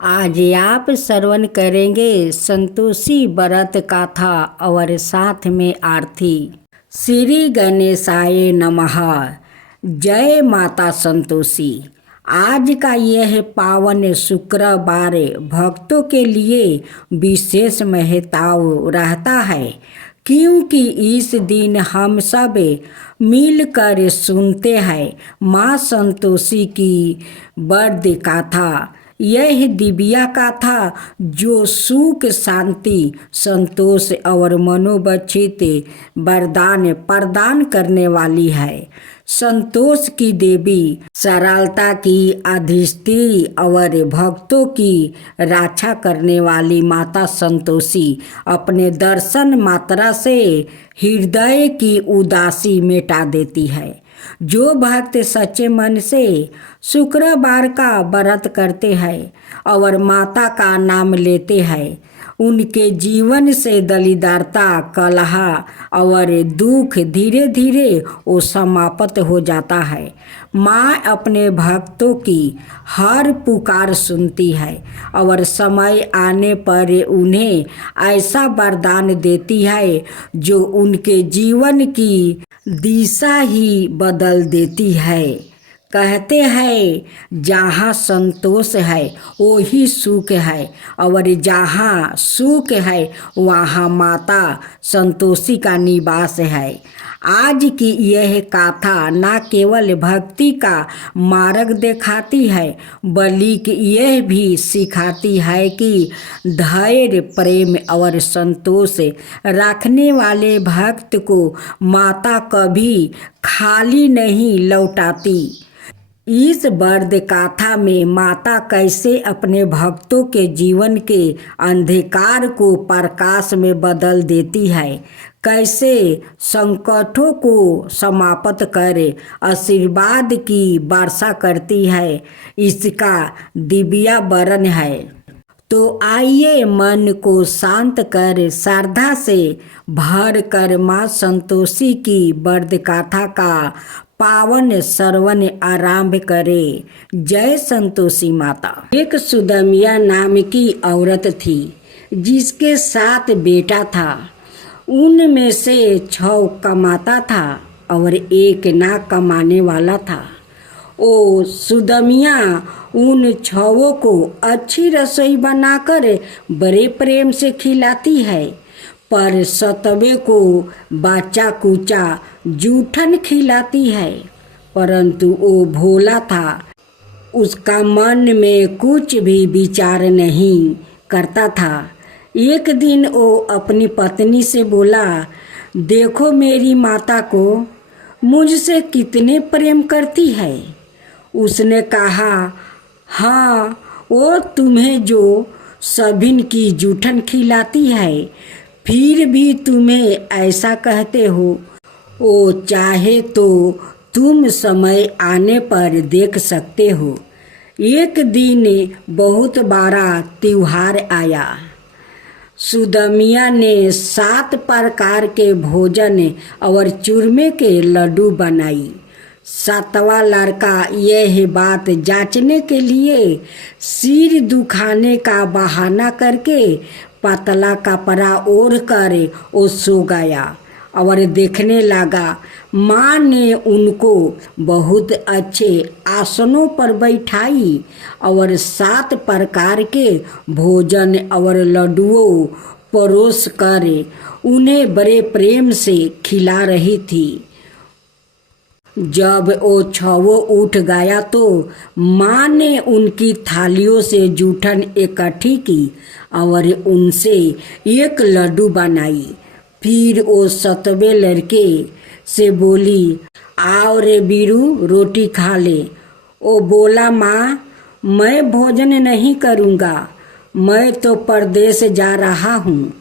आज आप श्रवण करेंगे संतोषी व्रत गाथा और साथ में आरती। श्री गणेशाय नमः। जय माता संतोषी। आज का यह पावन शुक्रवार भक्तों के लिए विशेष महत्व रहता है, क्योंकि इस दिन हम सब मिलकर सुनते हैं माँ संतोषी की व्रत गाथा। यह दिव्या गाथा जो सुख, शांति, संतोष और मनोवांछित वरदान प्रदान करने वाली है। संतोष की देवी, सरलता की अधिष्ठी और भक्तों की रक्षा करने वाली माता संतोषी अपने दर्शन मात्रा से हृदय की उदासी मिटा देती है। जो भक्त सच्चे मन से शुक्रवार का व्रत करते हैं और माता का नाम लेते हैं, उनके जीवन से दरिद्रता, कलह और दुख धीरे धीरे वो समाप्त हो जाता है। माँ अपने भक्तों की हर पुकार सुनती है और समय आने पर उन्हें ऐसा वरदान देती है जो उनके जीवन की दिशा ही बदल देती है। कहते हैं जहाँ संतोष है वही सुख है, और जहाँ सुख है वहाँ माता संतोषी का निवास है। आज की यह गाथा न केवल भक्ति का मार्ग दिखाती है, बल्कि यह भी सिखाती है कि धैर्य, प्रेम और संतोष रखने वाले भक्त को माता कभी खाली नहीं लौटाती। इस व्रत गाथा में माता कैसे अपने भक्तों के जीवन के अंधकार को प्रकाश में बदल देती है, कैसे संकटों को समाप्त कर आशीर्वाद की वर्षा करती है, इसका दिव्य वर्णन है। तो आइए मन को शांत कर श्रद्धा से भर कर माँ संतोषी की व्रत गाथा का पावन श्रवण आरंभ करे। जय संतोषी माता। एक सुदमिया नाम की औरत थी जिसके 7 बेटा था। उनमें से 6 कमाता था और 1 ना कमाने वाला था। ओ सुदमिया उन 6 को अच्छी रसोई बनाकर बड़े प्रेम से खिलाती है, पर 7वें को बाचा कुचा जूठन खिलाती है। परंतु वो भोला था, उसका मन में कुछ भी विचार नहीं करता था। एक दिन वो अपनी पत्नी से बोला, देखो मेरी माता को मुझसे कितने प्रेम करती है। उसने कहा, हाँ, वो तुम्हें जो सभिन की जूठन खिलाती है, फिर भी तुम्हें ऐसा कहते हो। वो चाहे तो तुम समय आने पर देख सकते हो। एक दिन बहुत बड़ा त्योहार आया। सुदमिया ने 7 प्रकार के भोजन और चूरमे के लड्डू बनाई। 7वां लड़का यह बात जांचने के लिए सिर दुखाने का बहाना करके पतला कपड़ा ओढ़ कर वो सो गया और देखने लगा। माँ ने उनको बहुत अच्छे आसनों पर बैठाई और 7 प्रकार के भोजन और लड्डुओं परोस कर उन्हें बड़े प्रेम से खिला रही थी। जब वो 6 उठ गया तो माँ ने उनकी थालियों से जूठन इकट्ठी की और उनसे 1 लड्डू बनाई। फिर वो 7वें लड़के से बोली, आओ रे बीरू, रोटी खा ले। वो बोला, माँ मैं भोजन नहीं करूँगा, मैं तो परदेश जा रहा हूँ।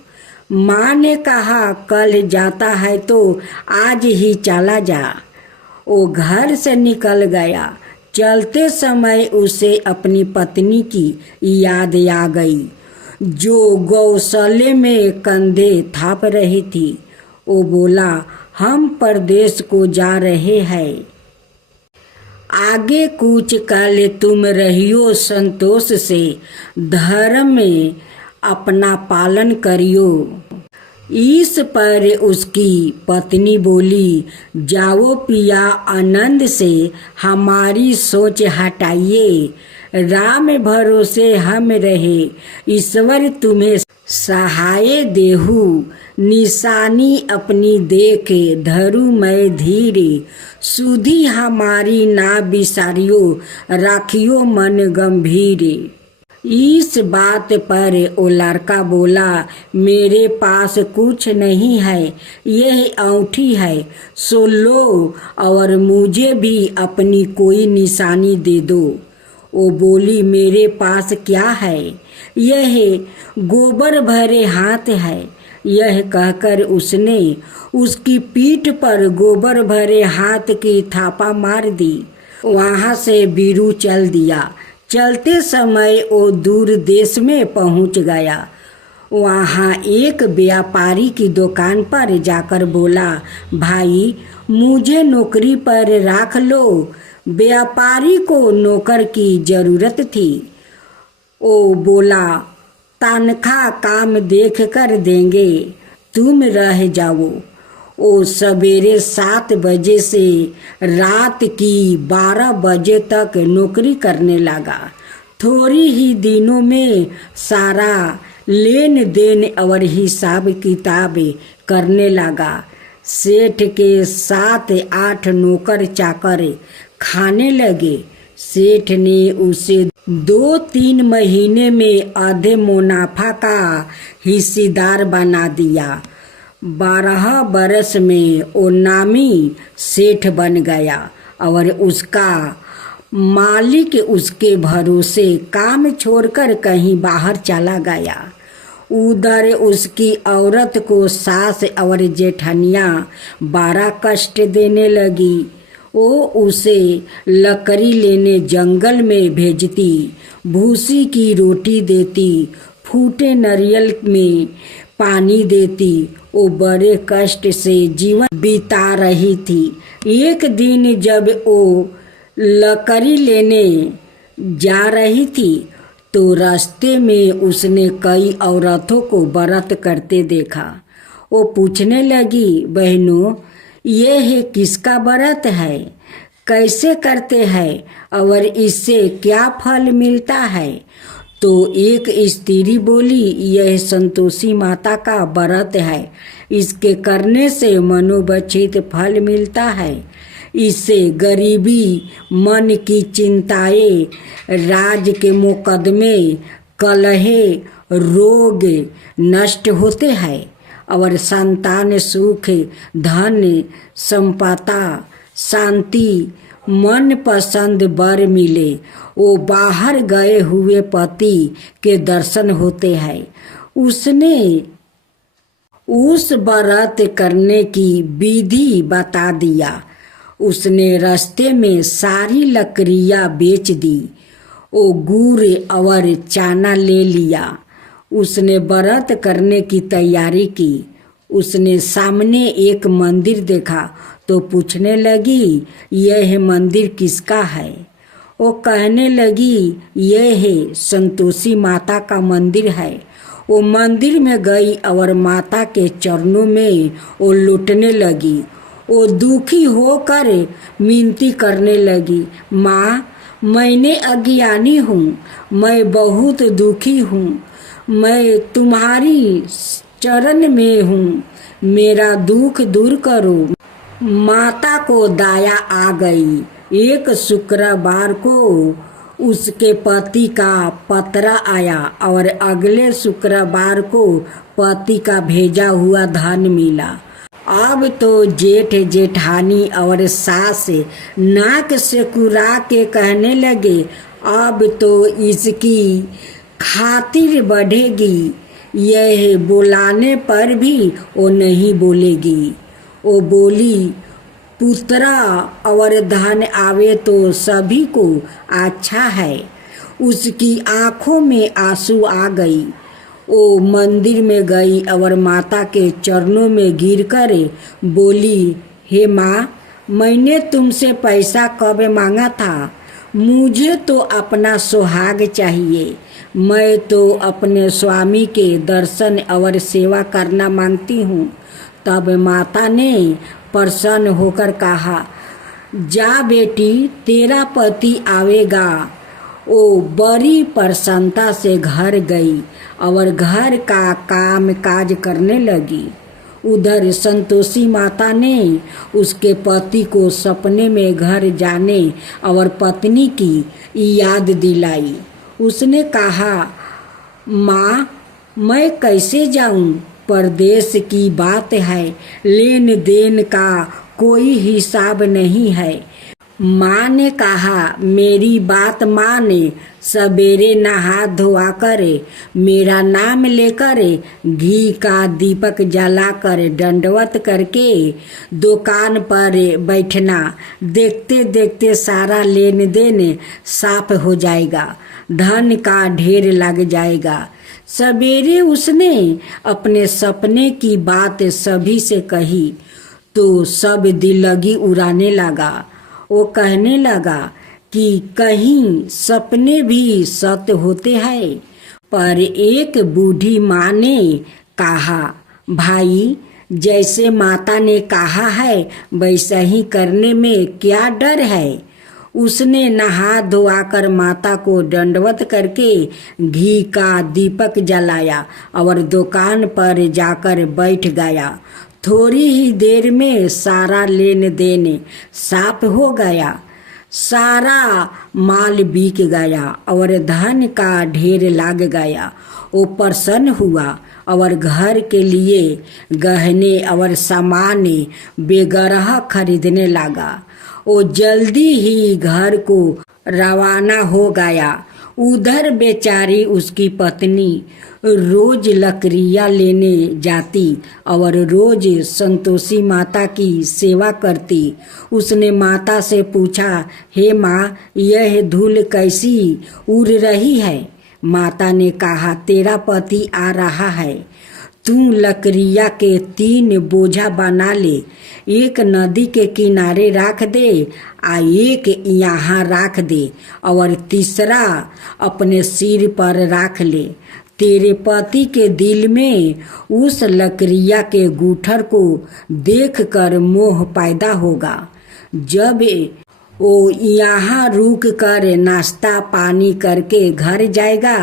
माँ ने कहा, कल जाता है तो आज ही चला जा। वो घर से निकल गया। चलते समय उसे अपनी पत्नी की याद आ गई, जो गौशाले में कंधे थाप रही थी। वो बोला, हम परदेश को जा रहे हैं। आगे कूच कल तुम रहियो संतोष से, धर्म में अपना पालन करियो। इस पर उसकी पत्नी बोली, जाओ पिया आनंद से हमारी सोच हटाइए, राम भरोसे हम रहे, ईश्वर तुम्हें सहाय देहु, निशानी अपनी देखे धरु मैं धीरे, सुधी हमारी ना बिसारियो, राखियो मन गंभीरे। इस बात पर वो लड़का बोला, मेरे पास कुछ नहीं है, यह अंगूठी है, सो लो और मुझे भी अपनी कोई निशानी दे दो। वो बोली, मेरे पास क्या है, यह गोबर भरे हाथ है। यह कहकर उसने उसकी पीठ पर गोबर भरे हाथ की थापा मार दी। वहाँ से बीरू चल दिया। चलते समय वो दूर देश में पहुँच गया। वहाँ एक व्यापारी की दुकान पर जाकर बोला, भाई मुझे नौकरी पर रख लो। व्यापारी को नौकर की जरूरत थी। वो बोला, तनख्वाह काम देख कर देंगे, तुम रह जाओ। वो सवेरे 7 बजे से रात की 12 बजे तक नौकरी करने लगा। थोड़ी ही दिनों में सारा लेन देन और हिसाब किताब करने लगा। सेठ के 7-8 नौकर चाकर खाने लगे। सेठ ने उसे 2-3 महीने में आधे मुनाफा का हिस्सेदार बना दिया। 12 बरस में वो नामी सेठ बन गया और उसका मालिक उसके भरोसे काम छोड़कर कहीं बाहर चला गया। उधर उसकी औरत को सास और जेठनियाँ बड़ा कष्ट देने लगी। वो उसे लकड़ी लेने जंगल में भेजती, भूसी की रोटी देती, फूटे नारियल में पानी देती। वो बड़े कष्ट से जीवन बिता रही थी। एक दिन जब वो लकड़ी लेने जा रही थी तो रास्ते में उसने कई औरतों को व्रत करते देखा। वो पूछने लगी, बहनों यह किसका व्रत है, कैसे करते हैं और इससे क्या फल मिलता है? तो एक स्त्री बोली, यह संतोषी माता का व्रत है, इसके करने से मनोवांछित फल मिलता है। इससे गरीबी, मन की चिंताएं, राज के मुकदमे, कलहे, रोग नष्ट होते हैं और संतान सुख, धन संपदा, शांति, मन पसंद वर मिले। वो बाहर गए हुए पति के दर्शन होते हैं। उसने उस व्रत करने की विधि बता दिया। उसने रास्ते में सारी लकड़ियाँ बेच दी। वो गुड़ और चना ले लिया। उसने व्रत करने की तैयारी की। उसने सामने एक मंदिर देखा तो पूछने लगी, यह मंदिर किसका है? वो कहने लगी, यह है संतोषी माता का मंदिर है। वो मंदिर में गई और माता के चरणों में वो लुटने लगी। वो दुखी होकर मिनती करने लगी, माँ मैंने अज्ञानी हूँ, मैं बहुत दुखी हूँ, मैं तुम्हारी चरण में हूँ, मेरा दुख दूर करो। माता को दया आ गई। एक शुक्रवार को उसके पति का पत्र आया और अगले शुक्रवार को पति का भेजा हुआ धन मिला। अब तो जेठ जेठानी और सास नाक से कुरा के कहने लगे, अब तो इसकी खातिर बढ़ेगी, यह बुलाने पर भी वो नहीं बोलेगी। वो बोली, पुत्रा और धन आवे तो सभी को अच्छा है। उसकी आँखों में आंसू आ गई। वो मंदिर में गई और माता के चरणों में गिरकर बोली, हे माँ मैंने तुमसे पैसा कब मांगा था? मुझे तो अपना सुहाग चाहिए। मैं तो अपने स्वामी के दर्शन और सेवा करना मांगती हूँ। तब माता ने प्रसन्न होकर कहा, जा बेटी, तेरा पति आवेगा। वो बड़ी प्रसन्नता से घर गई और घर का काम काज करने लगी। उधर संतोषी माता ने उसके पति को सपने में घर जाने और पत्नी की याद दिलाई। उसने कहा, माँ, मैं कैसे जाऊँ? परदेश की बात है, लेन देन का कोई हिसाब नहीं है। माँ ने कहा, मेरी बात माने, सवेरे नहा धोआ करे, मेरा नाम लेकर घी का दीपक जलाकर दंडवत करके दुकान पर बैठना। देखते देखते सारा लेन देन साफ हो जाएगा, धन का ढेर लग जाएगा। सवेरे उसने अपने सपने की बात सभी से कही तो सब दिलगी उड़ाने लगा। वो कहने लगा कि कहीं सपने भी सत्य होते हैं। पर एक बूढ़ी माँ ने कहा, भाई, जैसे माता ने कहा है वैसा ही करने में क्या डर है? उसने नहा धोआकर माता को दंडवत करके घी का दीपक जलाया और दुकान पर जाकर बैठ गया। थोड़ी ही देर में सारा लेन देन साफ हो गया, सारा माल बिक गया और धन का ढेर लग गया। वो प्रसन्न हुआ और घर के लिए गहने और सामान बेगरह खरीदने लगा। वो जल्दी ही घर को रवाना हो गया। उधर बेचारी उसकी पत्नी रोज लकड़ियाँ लेने जाती और रोज संतोषी माता की सेवा करती। उसने माता से पूछा, हे माँ, यह धूल कैसी उड़ रही है? माता ने कहा, तेरा पति आ रहा है, तू लकड़ियाँ के 3 बोझा बना ले, एक नदी के किनारे रख दे, एक यहाँ रख दे और तीसरा अपने सिर पर रख ले। तेरे पति के दिल में उस लकड़ियाँ के गूठर को देखकर मोह पैदा होगा। जब वो यहाँ रुक कर नाश्ता पानी करके घर जाएगा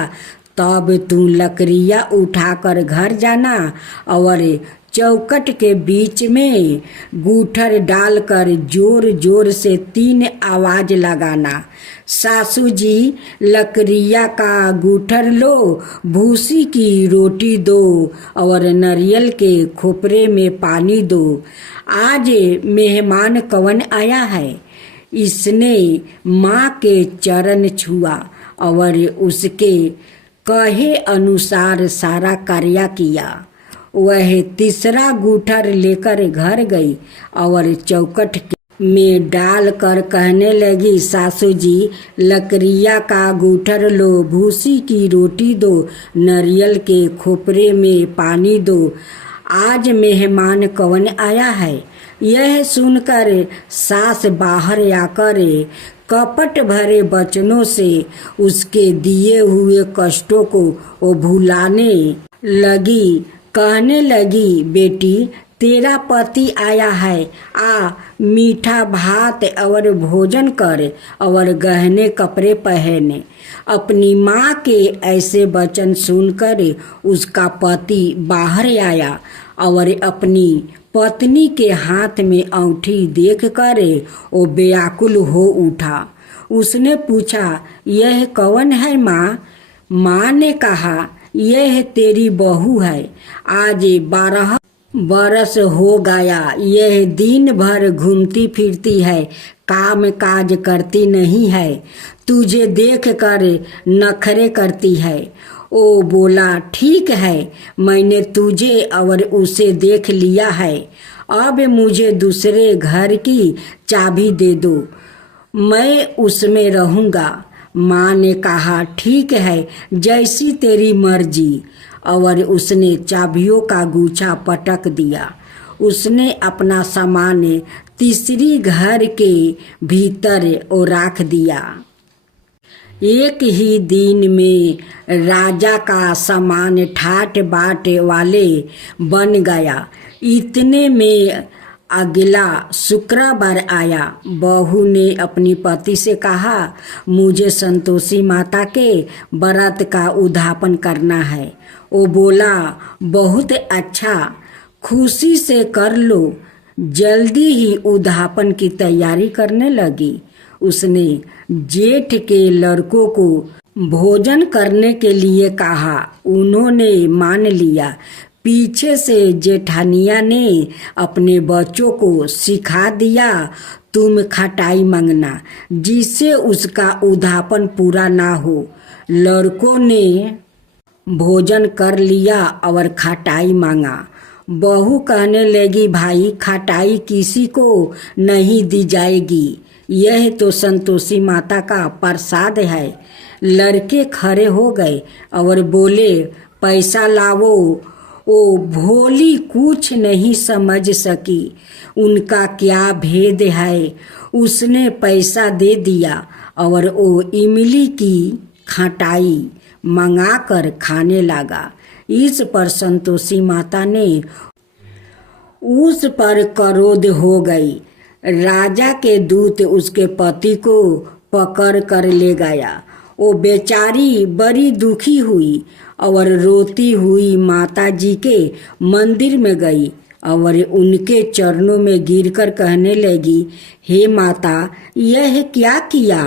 तब तू लकड़ियाँ उठाकर घर जाना और चौखट के बीच में गूठर डालकर जोर जोर से 3 आवाज लगाना, सासू जी, लकड़ियाँ का गूठर लो, भूसी की रोटी दो और नारियल के खोपरे में पानी दो। आज मेहमान कौन आया है? इसने माँ के चरण छुआ और उसके कहे अनुसार सारा कार्य किया। वह तीसरा गूठर लेकर घर गई और चौखट में डाल कर कहने लगी, सासू जी, लकड़ियाँ का गूठर लो, भूसी की रोटी दो, नारियल के खोपरे में पानी दो। आज मेहमान कौन आया है? यह सुनकर सास बाहर आकर कपट भरे वचनों से उसके दिए हुए कष्टों को वो भुलाने लगी। कहने लगी, बेटी, तेरा पति आया है, आ मीठा भात और भोजन कर और गहने कपड़े पहने। अपनी माँ के ऐसे वचन सुनकर उसका पति बाहर आया और अपनी पत्नी के हाथ में अंगूठी देखकर वो व्याकुल हो उठा। उसने पूछा, यह कौन है माँ? माँ ने कहा, यह तेरी बहू है, आज 12 बरस हो गया, यह दिन भर घूमती फिरती है, काम काज करती नहीं है, तुझे देख कर नखरे करती है। ओ बोला, ठीक है, मैंने तुझे और उसे देख लिया है, अब मुझे दूसरे घर की चाबी दे दो, मैं उसमें रहूँगा। माँ ने कहा, ठीक है, जैसी तेरी मर्जी। और उसने चाबियों का गुच्छा पटक दिया। उसने अपना सामान तीसरी घर के भीतर वो राख दिया। एक ही दिन में राजा का सामान ठाट बाट वाले बन गया। इतने में अगला शुक्रवार आया। बहू ने अपनी पति से कहा, मुझे संतोषी माता के व्रत का उद्यापन करना है। वो बोला, बहुत अच्छा, खुशी से कर लो। जल्दी ही उद्यापन की तैयारी करने लगी। उसने जेठ के लड़कों को भोजन करने के लिए कहा। उन्होंने मान लिया। पीछे से जेठानिया ने अपने बच्चों को सिखा दिया, तुम खटाई मांगना जिससे उसका उद्यापन पूरा ना हो। लड़कों ने भोजन कर लिया और खटाई मांगा। बहू कहने लगी, भाई खटाई किसी को नहीं दी जाएगी, यह तो संतोषी माता का प्रसाद है। लड़के खड़े हो गए और बोले, पैसा लाओ। वो भोली कुछ नहीं समझ सकी उनका क्या भेद है। उसने पैसा दे दिया और वो इमली की खटाई मंगाकर खाने लगा। इस पर संतोषी माता ने उस पर क्रोध हो गई। राजा के दूत उसके पति को पकड़ कर ले गया। वो बेचारी बड़ी दुखी हुई और रोती हुई माता जी के मंदिर में गई और उनके चरणों में गिरकर कहने लगी, हे माता, यह क्या किया?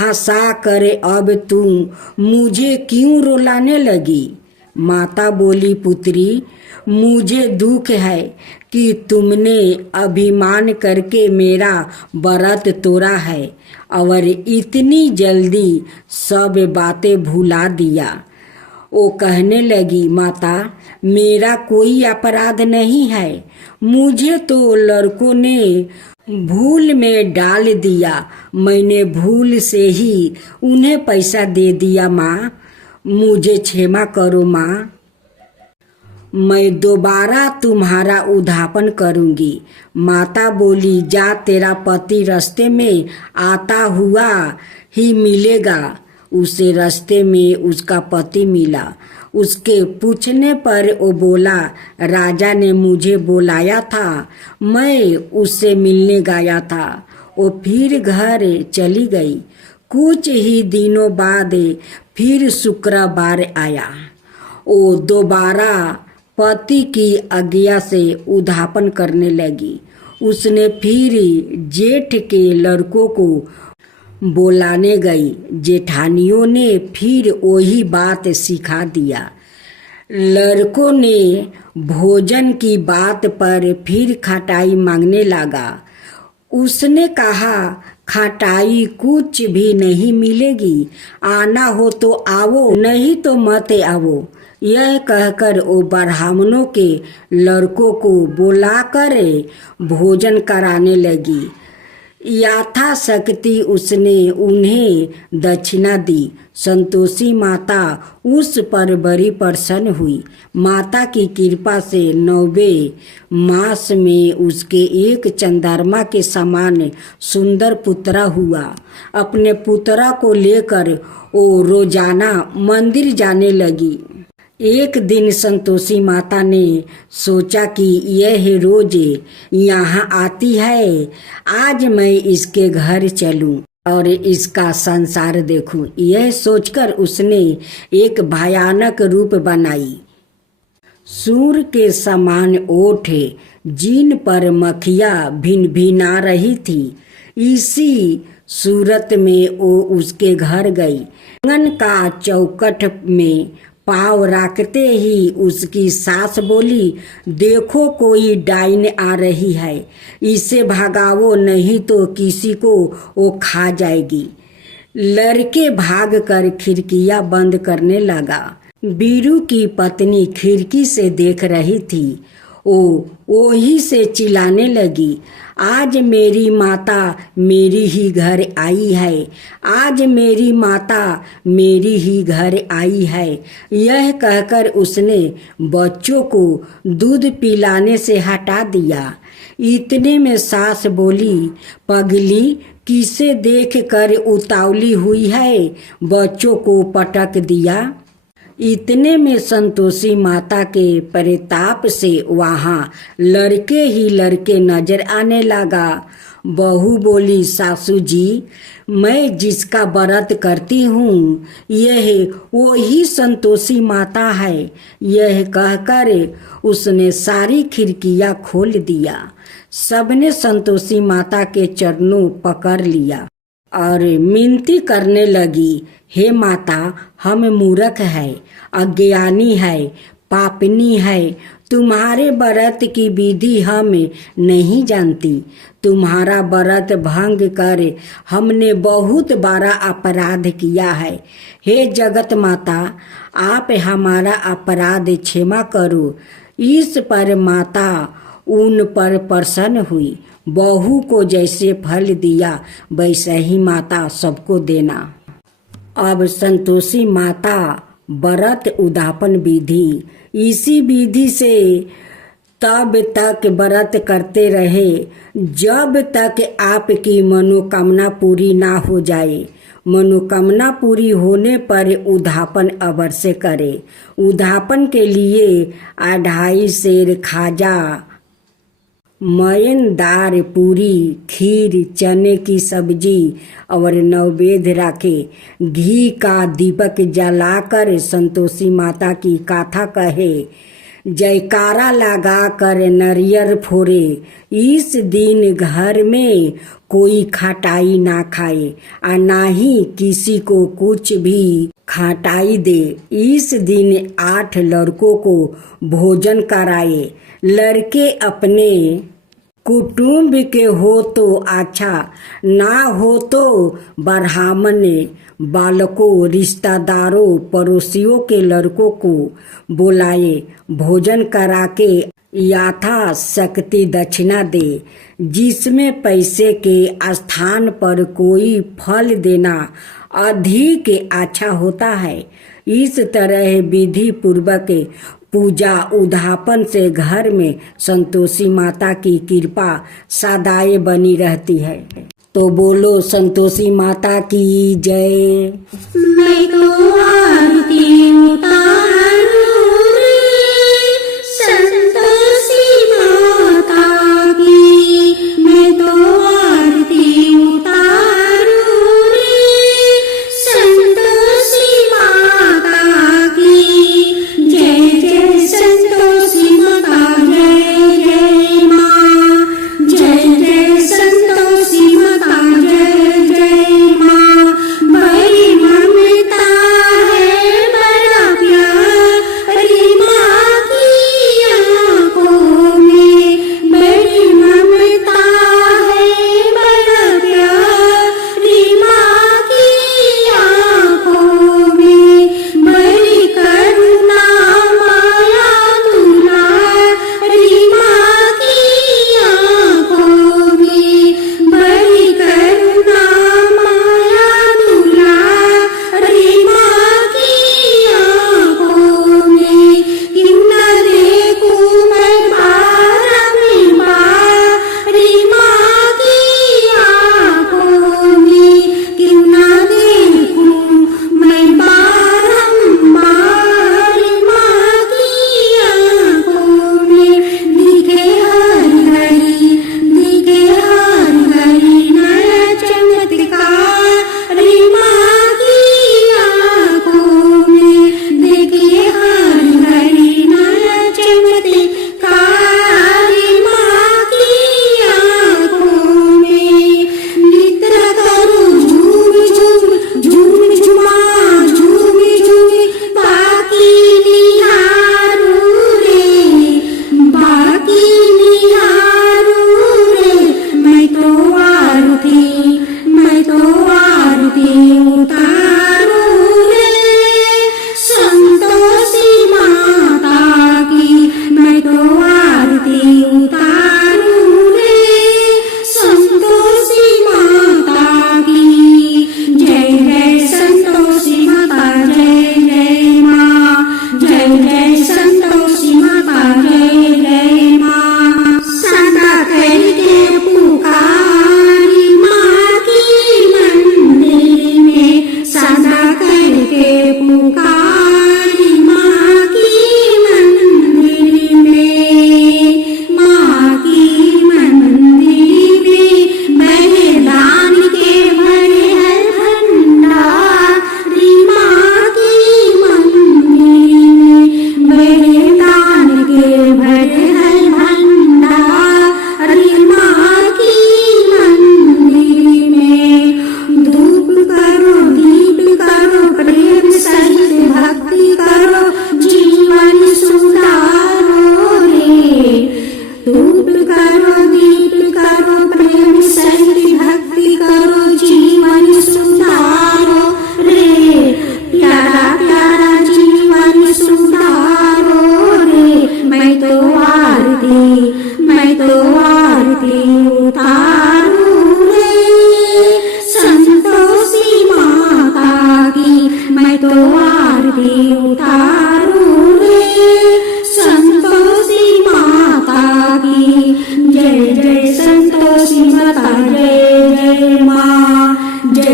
हंसा कर अब तुम मुझे क्यों रुलाने लगी? माता बोली, पुत्री, मुझे दुख है कि तुमने अभिमान करके मेरा व्रत तोड़ा है और इतनी जल्दी सब बातें भुला दिया। वो कहने लगी, माता, मेरा कोई अपराध नहीं है। मुझे तो लड़कों ने भूल में डाल दिया। मैंने भूल से ही उन्हें पैसा दे दिया। माँ, मुझे क्षमा करो माँ। मैं दोबारा तुम्हारा उद्यापन करूंगी। माता बोली, जा, तेरा पति रास्ते में आता हुआ ही मिलेगा। उसे रास्ते में उसका पति मिला। उसके पूछने पर वो बोला, राजा ने मुझे बुलाया था, मैं उससे मिलने गया था। वो फिर घर चली गई। कुछ ही दिनों बाद फिर शुक्रवार आया। वो दोबारा पति की आज्ञा से उद्यापन करने लगी। उसने फिर जेठ के लड़कों को बुलाने गई। जेठानियों ने फिर वही बात सिखा दिया। लड़कों ने भोजन की बात पर फिर खटाई मांगने लगा। उसने कहा, खटाई कुछ भी नहीं मिलेगी, आना हो तो आओ, नहीं तो मत आओ। यह कहकर वो ब्राह्मणों के लड़कों को बुलाकर भोजन कराने लगी। यथाशक्ति उसने उन्हें दक्षिणा दी। संतोषी माता उस पर बड़ी प्रसन्न हुई। माता की कृपा से 9वें मास में उसके एक चंद्रमा के समान सुंदर पुत्रा हुआ। अपने पुत्रा को लेकर वो रोजाना मंदिर जाने लगी। एक दिन संतोषी माता ने सोचा कि यह रोज यहाँ आती है, आज मैं इसके घर चलूं और इसका संसार देखूं। यह सोचकर उसने एक भयानक रूप बनाई। सूर के समान ओठ, जिन पर मक्खियाँ भिनभिना रही थी। इसी सूरत में वो उसके घर गई। आंगन का चौखट में पाँव रखते ही उसकी सास बोली, देखो कोई डाइन आ रही है, इसे भगाओ, नहीं तो किसी को वो खा जाएगी। लड़के भागकर खिड़कियां बंद करने लगा। बीरू की पत्नी खिड़की से देख रही थी। वो ही से चिल्लाने लगी, आज मेरी माता मेरी ही घर आई है, आज मेरी माता मेरी ही घर आई है। यह कहकर उसने बच्चों को दूध पिलाने से हटा दिया। इतने में सास बोली, पगली किसे देख कर उतावली हुई है, बच्चों को पटक दिया। इतने में संतोषी माता के परिताप से वहाँ लड़के ही लड़के नजर आने लगा। बहू बोली, सासू जी, मैं जिसका व्रत करती हूँ यह वो ही संतोषी माता है। यह कहकर उसने सारी खिड़कियाँ खोल दिया। सबने संतोषी माता के चरणों पकड़ लिया और मिनती करने लगी, हे माता, हम मूर्ख है, अज्ञानी है, पापनी है, तुम्हारे व्रत की विधि हम नहीं जानती। तुम्हारा व्रत भंग कर हमने बहुत बड़ा अपराध किया है। हे जगत माता, आप हमारा अपराध क्षमा करो। इस पर माता उन पर प्रसन्न हुई। बहू को जैसे फल दिया वैसे ही माता सबको देना। अब संतोषी माता व्रत उद्यापन विधि, इसी विधि से तब तक व्रत करते रहे जब तक आपकी मनोकामना पूरी ना हो जाए। मनोकामना पूरी होने पर उद्यापन अवश्य करे। उद्यापन के लिए 2.5 सेर खाजा, मयन दार पूरी, खीर, चने की सब्जी और नैवेद्य रखे। घी का दीपक जलाकर संतोषी माता की गाथा कहे, जयकारा लगाकर नारियल फोड़े। इस दिन घर में कोई खटाई ना खाए और ना ही किसी को कुछ भी खटाई दे। इस दिन 8 लड़कों को भोजन कराए। लड़के अपने कुटुंब के हो तो अच्छा, ना हो तो ब्राह्मण, बालकों, रिश्तेदारों, पड़ोसियों के लड़कों को बुलाए। भोजन करा के यथा शक्ति दक्षिणा दे, जिसमें पैसे के स्थान पर कोई फल देना अधिक अच्छा होता है। इस तरह विधि पूर्वक पूजा उद्यापन से घर में संतोषी माता की कृपा सदाए बनी रहती है। तो बोलो संतोषी माता की जय। मैं तो आरती उतारूं रे संतोषी माता की, मैं तो आरती उतारूं रे संतोषी माता की। जय जय संतोषी माता, जय जय माँ, जय जय संतोषी माता, जय जय माँ। बड़ी ममता है, बड़ा प्यार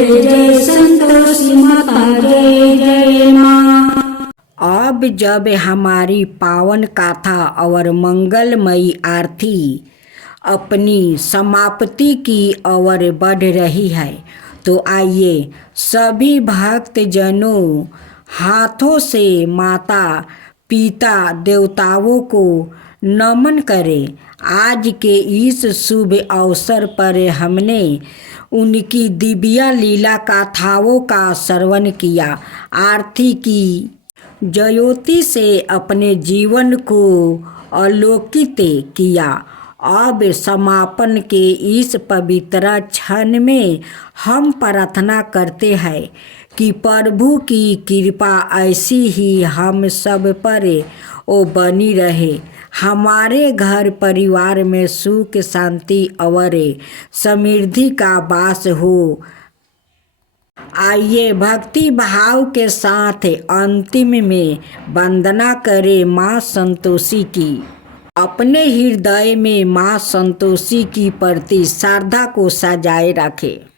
जय जय संतोषी माता, जय जय माँ। अब जब हमारी पावन गाथा और मंगलमयी आरती अपनी समाप्ति की ओर बढ़ रही है, तो आइए सभी भक्तजनों हाथों से माता पिता देवताओं को नमन करें। आज के इस शुभ अवसर पर हमने उनकी दिव्य लीला गाथाओं का श्रवण किया, आरती की, ज्योति से अपने जीवन को आलोकित किया। अब समापन के इस पवित्र क्षण में हम प्रार्थना करते हैं कि प्रभु की कृपा ऐसी ही हम सब पर ओ बनी रहे, हमारे घर परिवार में सुख शांति और समृद्धि का वास हो। आइए भक्ति भाव के साथ अंतिम में वंदना करें माँ संतोषी की। अपने हृदय में माँ संतोषी की प्रति श्रद्धा को सजाए रखें।